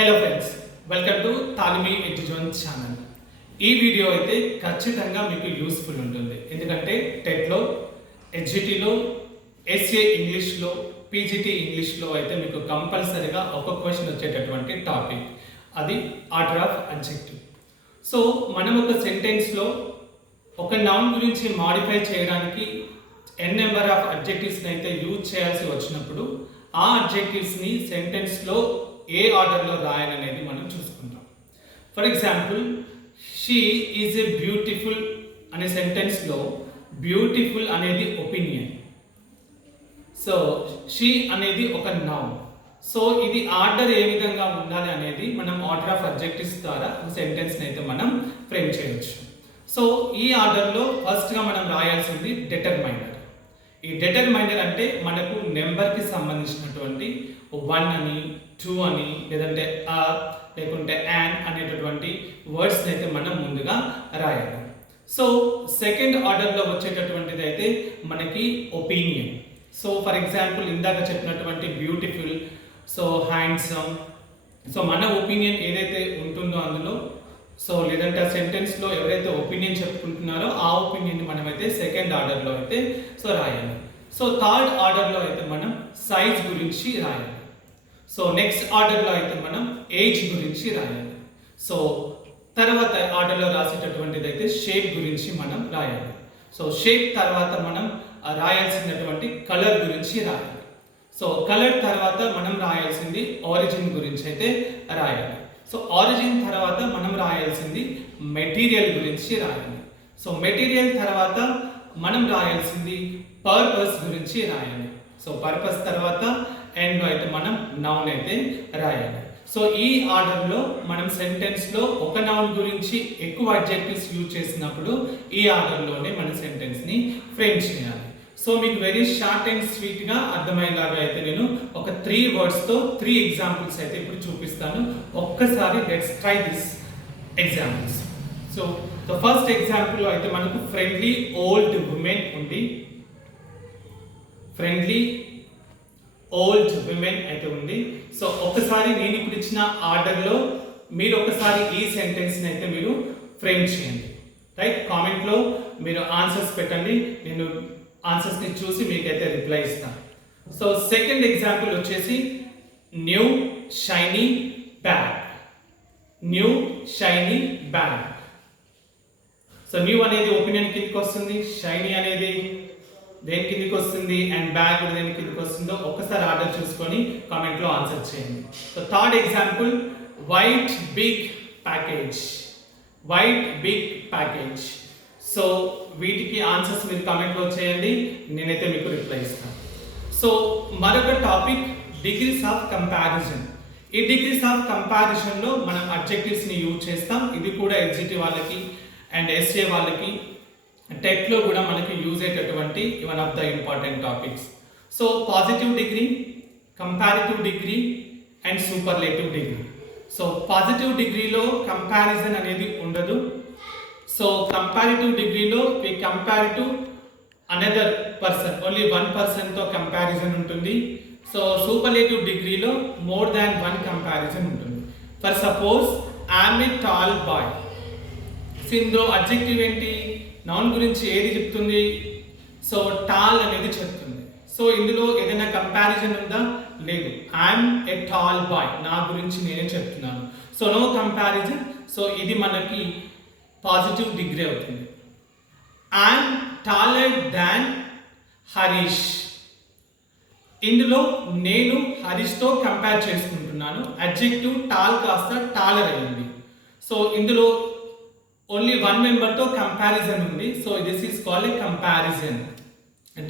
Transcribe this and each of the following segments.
Hello friends, welcome to Talimi Eduzone channel. ఈ video అయితే ఖచ్చితంగా మీకు యూస్ఫుల్ ఉంటుంది. ఎందుకంటే టెట్లో, హెచ్జిటిలో, ఎస్ఏ ఇంగ్లీష్లో, పీజీటీ ఇంగ్లీష్లో అయితే మీకు కంపల్సరీగా ఒక క్వశ్చన్ వచ్చేటటువంటి టాపిక్, అది ఆర్డర్ ఆఫ్ అడ్జెక్టివ్. సో మనం ఒక సెంటెన్స్లో ఒక నౌన్ గురించి మాడిఫై చేయడానికి ఎన్ నెంబర్ ఆఫ్ అడ్జెక్టివ్స్ని అయితే యూజ్ చేయాల్సి వచ్చినప్పుడు ఆ అడ్జెక్టివ్స్ని సెంటెన్స్లో ఏ ఆర్డర్లో రాయాలనేది మనం చూసుకుంటాం. For example, she is a beautiful అనే సెంటెన్స్లో బ్యూటిఫుల్ అనేది ఒపీనియన్, సో షీ అనేది ఒక నౌన్. సో ఇది ఆర్డర్ ఏ విధంగా ఉండాలి అనేది మనం ఆర్డర్ ఆఫ్ అడ్జెక్టివ్స్ ద్వారా సెంటెన్స్ని అయితే మనం ఫ్రేమ్ చేయొచ్చు. సో ఈ ఆర్డర్లో ఫస్ట్గా మనం రాయాల్సింది డెటర్మైనర్. ఈ డెటర్మైనర్ అంటే మనకు నెంబర్కి సంబంధించినటువంటి 1 అని, 2 అని, లేదంటే లేకుంటే యాన్ అనేటటువంటి వర్డ్స్ని అయితే మనం ముందుగా రాయాలి. సో సెకండ్ ఆర్డర్లో వచ్చేటటువంటిది అయితే మనకి ఒపీనియన్. సో ఫర్ ఎగ్జాంపుల్ ఇందాక చెప్పినటువంటి బ్యూటిఫుల్, సో హ్యాండ్సమ్, సో మన ఒపీనియన్ ఏదైతే ఉంటుందో అందులో, సో లేదంటే ఆ సెంటెన్స్లో ఎవరైతే ఒపీనియన్ చెప్పుకుంటున్నారో ఆ ఒపీనియన్ మనమైతే సెకండ్ ఆర్డర్లో అయితే సో రాయాలి. సో థర్డ్ ఆర్డర్లో అయితే మనం సైజ్ గురించి రాయాలి. సో నెక్స్ట్ ఆర్డర్లో అయితే మనం ఏజ్ గురించి రాయాలి. సో తర్వాత ఆర్డర్లో రాసేటటువంటిది అయితే షేప్ గురించి మనం రాయాలి. సో షేప్ తర్వాత మనం రాయాల్సినటువంటి కలర్ గురించి రాయాలి. సో కలర్ తర్వాత మనం రాయాల్సింది ఆరిజిన్ గురించి అయితే రాయాలి. సో ఆరిజిన్ తర్వాత మనం రాయాల్సింది మెటీరియల్ గురించి రాయాలి. సో మెటీరియల్ తర్వాత మనం రాయాల్సింది పర్పస్ గురించి రాయాలి. సో పర్పస్ తర్వాత ఎండ్లో అయితే మనం నౌన్ అయితే రాయాలి. సో ఈ ఆర్డర్లో మనం సెంటెన్స్లో ఒక నౌన్ గురించి ఎక్కువ అడ్జెక్టివ్స్ యూజ్ చేసినప్పుడు ఈ ఆర్డర్లోనే మన సెంటెన్స్ని ఫ్రేమ్ చేయాలి. సో మీకు వెరీ షార్ట్ అండ్ స్వీట్గా అర్థమయ్యేలాగా అయితే నేను ఒక 3 వర్డ్స్తో 3 ఎగ్జాంపుల్స్ అయితే ఇప్పుడు చూపిస్తాను. ఒక్కసారి let's try this examples. So the first ఎగ్జాంపుల్లో అయితే మనకు ఫ్రెండ్లీ ఓల్డ్ ఉమెన్ ఉంది. ఫ్రెండ్లీ ఓల్డ్ విమెన్ అయితే ఉంది. సో ఒకసారి నేను ఇప్పుడు ఇచ్చిన ఆర్డర్లో మీరు ఒకసారి ఈ సెంటెన్స్ని అయితే మీరు ఫ్రేమ్ చేయండి. రైట్, కామెంట్లో మీరు ఆన్సర్స్ పెట్టండి, నేను ఆన్సర్స్ని చూసి మీకైతే రిప్లై ఇస్తాను. సో సెకండ్ ఎగ్జాంపుల్ వచ్చేసి new shiny bag. New shiny bag. So new అనేది ఒపీనియన్ కిందకి వస్తుంది, షైనీ అనేది దేని కిందకి వస్తుంది, అండ్ బ్యాగ్ కూడా దేని కిందకి వస్తుందో ఒక్కసారి ఆర్డర్ చూసుకొని కామెంట్లో ఆన్సర్ చేయండి. So third example white big package. White big package. So వీటికి ఆన్సర్స్ మీరు కామెంట్లో చేయండి, నేనైతే మీకు రిప్లై ఇస్తాను. సో మరొక టాపిక్ డిగ్రీస్ ఆఫ్ కంపారిజన్. ఈ డిగ్రీస్ ఆఫ్ కంపారిజన్లో మనం అడ్జెక్టివ్స్ని యూజ్ చేస్తాం. ఇది కూడా ఎస్జిటి వాళ్ళకి అండ్ ఎస్ఏ వాళ్ళకి టెట్లో కూడా మనకి యూజ్ అయ్యేటటువంటి one of the important topics. So positive degree, comparative degree and superlative degree. So positive డిగ్రీలో కంపారిజన్ అనేది ఉండదు. సో కంపారిటివ్ డిగ్రీలో we compare to another person, only 1 పర్సన్తో కంపారిజన్ ఉంటుంది. సో సూపర్లేటివ్ డిగ్రీలో మోర్ దాన్ 1 కంపారిజన్ ఉంటుంది. For suppose I'm a tall boy. So ఇందులో adjective ఏంటి, నౌన్ గురించి ఏది చెప్తుంది, సో టాల్ అనేది చెప్తుంది. సో ఇందులో ఏదైనా కంపారిజన్ ఉందా, లేదు. ఐఎమ్ ఏ టాల్ బాయ్, నా గురించి నేనే చెప్తున్నాను. So no comparison. సో ఇది మనకి పాజిటివ్ డిగ్రీ అవుతుంది. I'm taller than Harish. ఇందులో నేను హరీష్తో కంపేర్ చేసుకుంటున్నాను. అడ్జెక్టివ్ టాల్ కాస్త టాలర్ అయింది. సో ఇందులో ఓన్లీ 1 మెంబర్తో కంపారిజన్ ఉంది. So this is called a comparison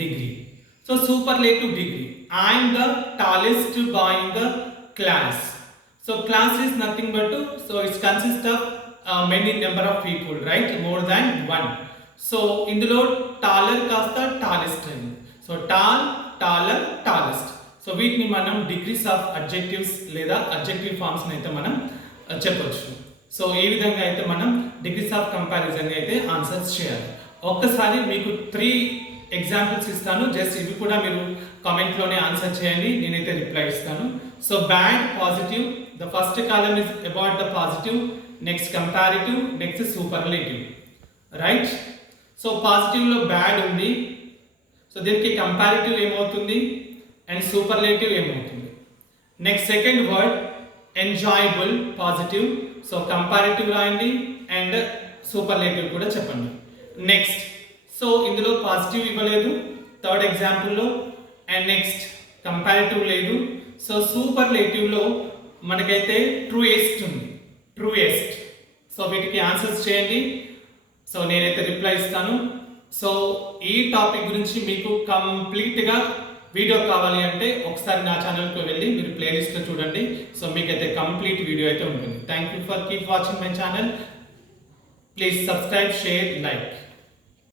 degree. So superlative degree, I'm the tallest boy in the class. So class is nothing but, so it's consist of many number of people, right, more than 1. So ఇందులో taller కాస్త tallest అయింది. So tall, taller, tallest. So వీటిని మనం degrees of adjectives లేదా adjective ఫార్మ్స్ని అయితే మనం చెప్పొచ్చు. So ఈ విధంగా అయితే మనం డిగ్రీస్ ఆఫ్ కంపారిజన్ అయితే ఆన్సర్స్ చేయాలి. ఒక్కసారి మీకు 3 ఎగ్జాంపుల్స్ ఇస్తాను, జస్ట్ ఇవి కూడా మీరు కామెంట్లోనే ఆన్సర్ చేయండి, నేనైతే రిప్లై ఇస్తాను. So bad, positive, The first column is about the positive, next comparative, next superlative. Right? So పాజిటివ్లో బ్యాడ్ ఉంది, సో దీనికి కంపారిటివ్ ఏమవుతుంది అండ్ సూపర్లేటివ్ ఏమవుతుంది. Next second word enjoyable positive, so comparative రాయండి అండ్ సూపర్లేటివ్ కూడా చెప్పండి. Next so ఇందులో positive ఇవ్వలేదు థర్డ్ ఎగ్జాంపుల్లో, అండ్ నెక్స్ట్ కంపారిటివ్ లేదు. సో సూపర్లేటివ్లో మనకైతే ట్రూయెస్ట్ ఉంది, ట్రూయెస్ట్. సో వీటికి ఆన్సర్స్ చేయండి, సో నేనైతే రిప్లై ఇస్తాను. సో ఈ టాపిక్ గురించి మీకు కంప్లీట్గా వీడియో కావాలి అంటే ఒకసారి నా ఛానల్కి వెళ్ళి మీరు ప్లేలిస్ట్లో చూడండి. సో మీకైతే కంప్లీట్ వీడియో అయితే ఉంటుంది. Thank you for keep watching my channel. Please subscribe, share, like.